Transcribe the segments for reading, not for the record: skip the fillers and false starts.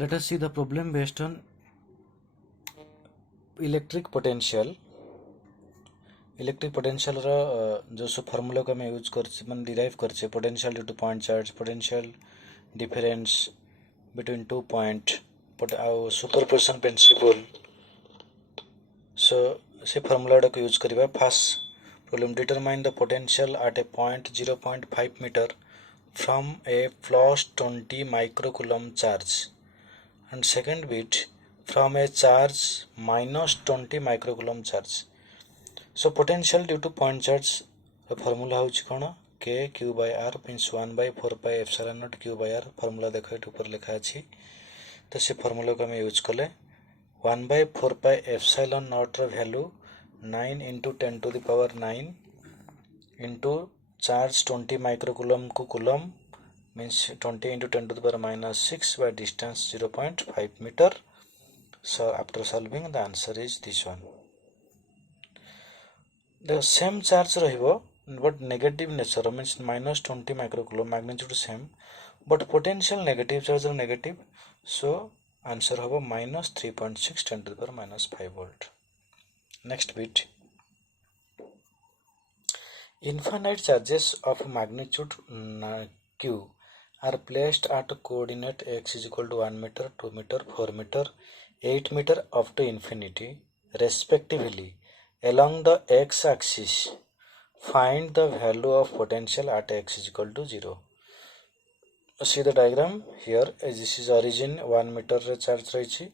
Let us see the problem based on electric potential. Electric potential जो सब formula को हमें यूज कर मैंने डिराइव करछे potential due to point charge potential difference between two point superposition principle so से formula को use करबा first problem determine the potential at a point 0.5 metre from a plus 20 microcoulomb charge and second bit from a charge minus 20 microcoulomb charge. So potential due to point charge formula होची कोन k q by r means 1 by 4 pi epsilon naught q by r formula देखो eight ऊपर लिखा अछि तो से formula को हम use कले 1 by 4 pi epsilon naught ର value 9 into 10 to the power 9 into charge 20 microcoulomb को coulomb means 20 into 10 to the power minus 6 by distance 0.5 meter. So after solving the answer is this one. The same charge rahibo but negative nature means minus 20 microcoulomb magnitude same but potential negative charge are negative. So answer hobo minus 3.6 10 to the power minus 5 volt. Next bit. Infinite charges of magnitude q are placed at coordinate x is equal to 1 meter, 2 meter, 4 meter, 8 meter up to infinity respectively along the x-axis. Find the value of potential at x is equal to 0. See the diagram here. This is origin 1 meter charge रही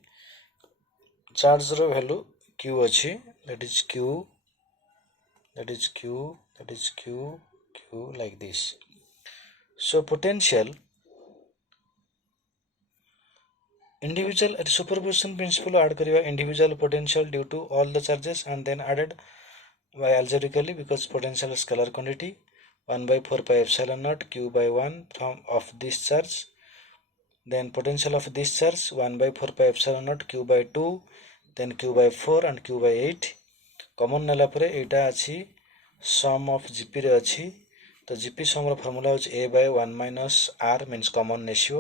charge रो value q अच्छी that is q that is q that is q q like this. So potential individual at superposition principle add kariba individual potential due to all the charges and then added by algebraically because potential is scalar quantity 1 by 4 pi epsilon naught q by 1 from of this charge then potential of this charge 1 by 4 pi epsilon naught q by 2 then q by 4 and q by 8 common nela pore eta achi sum of gp re achi तो gp sum ro formula is a by 1 minus r means common ratio.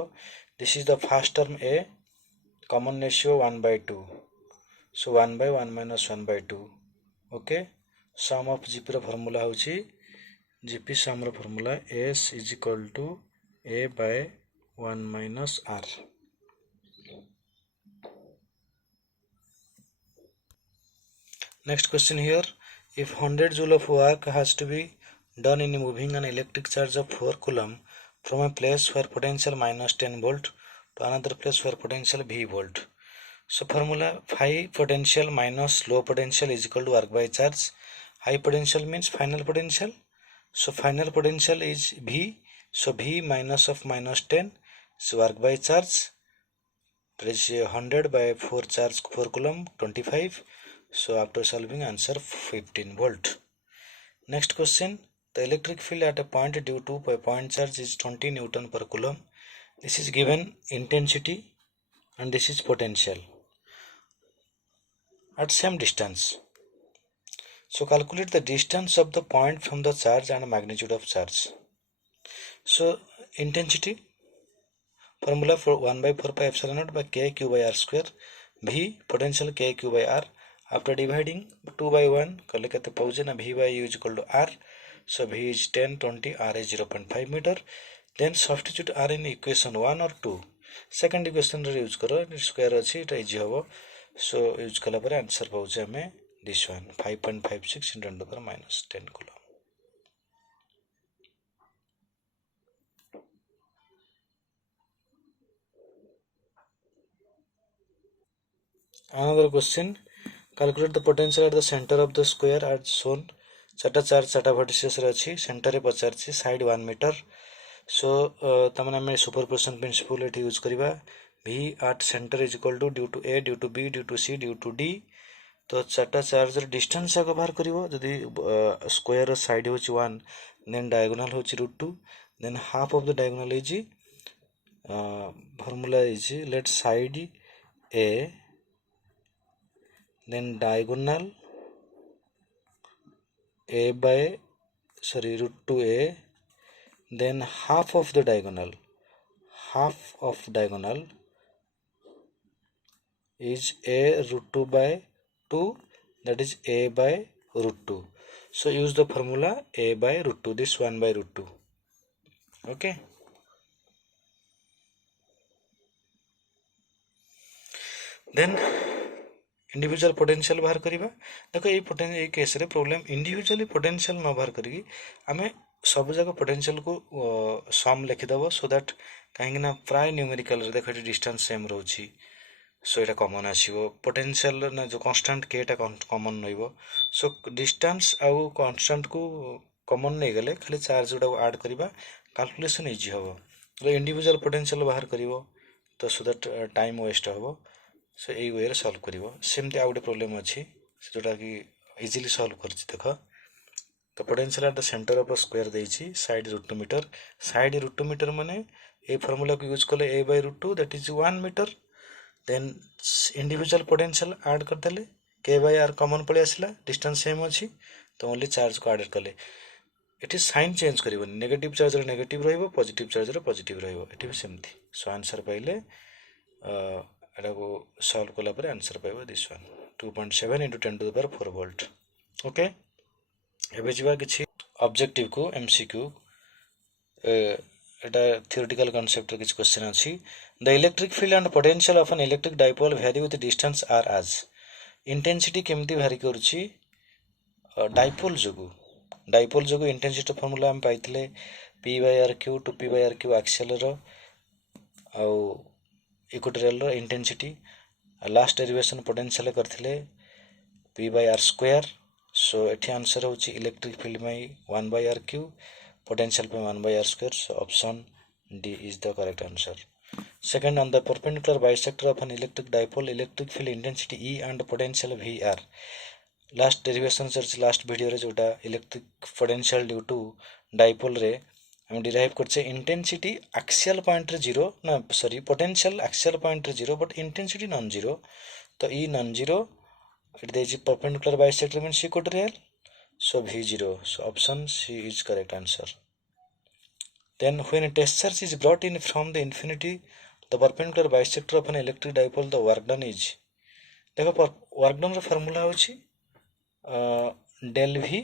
This is the first term a common ratio 1 by 2. So 1 by 1 minus 1 by 2. Okay. Sum of gp ro formula hochi gp sum ro formula s is equal to a by 1 minus r. Next question here. If 100 joule of work has to be done in moving an electric charge of 4 coulomb from a place where potential minus 10 volt to another place where potential V volt. So formula high potential minus low potential is equal to work by charge. High potential means final potential. So final potential is V. So V minus of minus 10 is work by charge. That is 100 by 4 charge 4 coulomb 25. So after solving answer 15 volt. Next question. The electric field at a point due to point charge is 20 Newton per coulomb. This is given intensity and this is potential at same distance. So calculate the distance of the point from the charge and magnitude of charge. So intensity formula for 1 by 4 pi epsilon naught by k q by r square. V potential k q by r. After dividing 2 by 1 kale kate pauje na v by u is equal to r. So V is 10, 20, R is 0.5 meter. Then substitute R in equation 1 or 2. Second equation use karo. Square अच्छी it easy होगा. So use कला पर answer पाऊँचे हमें this one 5.56 into 10 to the power minus 10 coulomb. Another question. Calculate the potential at the center of the square as shown. चार्टा charge चार्टा vertices अच्छी centre पचार side 1 metre. So तमने हमें सुपरपोजिशन प्रिंसिपल एटी यूज करबा v at center is equal to due to a due to b due to c due to d. तो चार्टा charge distance आगे बाहर करिवो जदी स्क्वायर साइड होची 1 देन डायगोनल होची √2 then half of the diagonal is formula is let side a then diagonal a by √2a then half of the diagonal is a root 2 by 2, that is a by root 2. So use the formula a by root 2, this 1 by root 2. Okay. Then individual potential बाहर करिबा. देखो ये case रे problem individually potential न बाहर करी आमे सब जगह पोटेंशियल को सम लिखि दबो सो दैट काहेकि ना प्राय न्यूमेरिकल रे देखो डिस्टेंस सेम रहउची सो एटा कॉमन आसीबो पोटेंशियल ना जो कांस्टेंट के एटा कॉमन रहइबो सो डिस्टेंस आउ कांस्टेंट को कॉमन नै गेले खाली चार्ज उडा ऐड करिबा कैलकुलेशन इजी हबो. तो इंडिविजुअल पोटेंशियल बाहर करिवो तो सो दैट टाइम वेस्ट हबो. सो यही वे सल्व कर सेमती आउ गए प्रोब्लेम अच्छी जोटा कि इजिली सल्व कर देख. तो potential at the centre of square देछि side root 2 metre. Side root 2 metre माने ए फॉर्मूला को यूज कले a by root 2 that is 1 metre. Then individual potential add कर देले k by r कॉमन पळे आसला डिस्टेंस सेम अछि तो ओनली चार्ज को ऐड कले इट इज साइन चेंज करबो नेगेटिव चार्ज रे नेगेटिव रहइबो पॉजिटिव चार्ज रे पॉजिटिव रहइबो एठी भी सेमथि. सो आंसर पाइले एटा को सॉल्व कला पर आंसर पाइबो this one 2.7 into 10 to the power 4 volt. Okay एबे जिबा किछि ऑब्जेक्टिव को एमसीक्यू एटा थियोरेटिकल कांसेप्ट रे किछि क्वेश्चन अछि. The electric field and potential of an electric dipole vary with distance r as. Intensity केमती वेरी करूछि डाइपोल जोगु इंटेंसिटी फार्मूला हम पाइतले p by rq to p by rq axial रो आ इक्वेटोरियल रो इंटेंसिटी लास्ट डेरिवेशन पोटेंशियल करथिले p by r square. So एठी आंसर होची इलेक्ट्रिक फील्ड में 1 by rq पोटेंशियल पे 1 by r square. So option D is the correct answer. Second on the perpendicular bisector of an electric dipole electric field intensity e and potential vr. Last derivation search last video रे जोटा electric potential due to dipole रे हम derive करछे intensity axial point रे 0 ना sorry potential axial point रे 0 but intensity non zero. तो ई नॉन जीरो इट देछि perpendicular bisector means equatorial. So v0. So option C is correct answer. Then when a test charge is brought in from the infinity the perpendicular bisector of an electric dipole the work done is. देखो work done रो formula होछि del v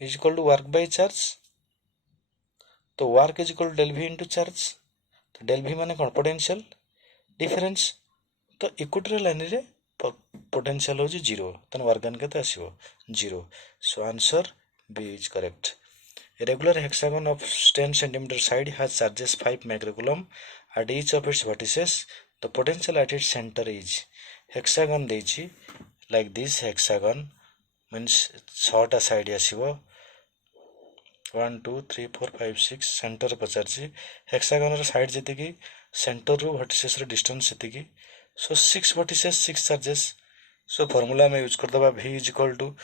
is equal to work by charge. तो work is equal to del v into charge. तो del v माने कोन potential difference. तो equatorial line रे potential होछि 0 तन वर्क डन केते आसीबो 0. So answer B is correct. A regular hexagon of 10 cm side has charges 5 microcoulomb at each of its vertices. The potential at its center is hexagon देछि like this hexagon means 6टा side आसीबो 1 2 3 4 5 6 centre पचारछि hexagon रो side जति की centre रो vertices रो distance जति की. So 6 vertices 6 charges. So formula में यूज कर दबा v इज इक्वल टू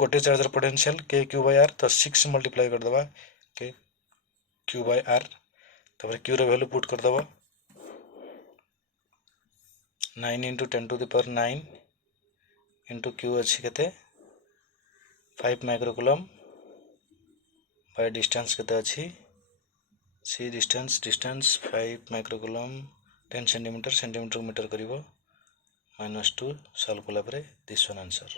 गोटे चार्जर potential k q by r. तो 6 मल्टीप्लाई कर दबा के क्यू बाय आर तब क्यू रो वैल्यू पुट कर दबा 9 into 10 to the power 9 into Q अछि केते 5 माइक्रोकूलम बाय डिस्टेंस केते अछि सी डिस्टेंस 5 माइक्रोकूलम 10 सेंटीमीटर मीटर करिवो -2 सॉल्व कला परे दिस वन आंसर.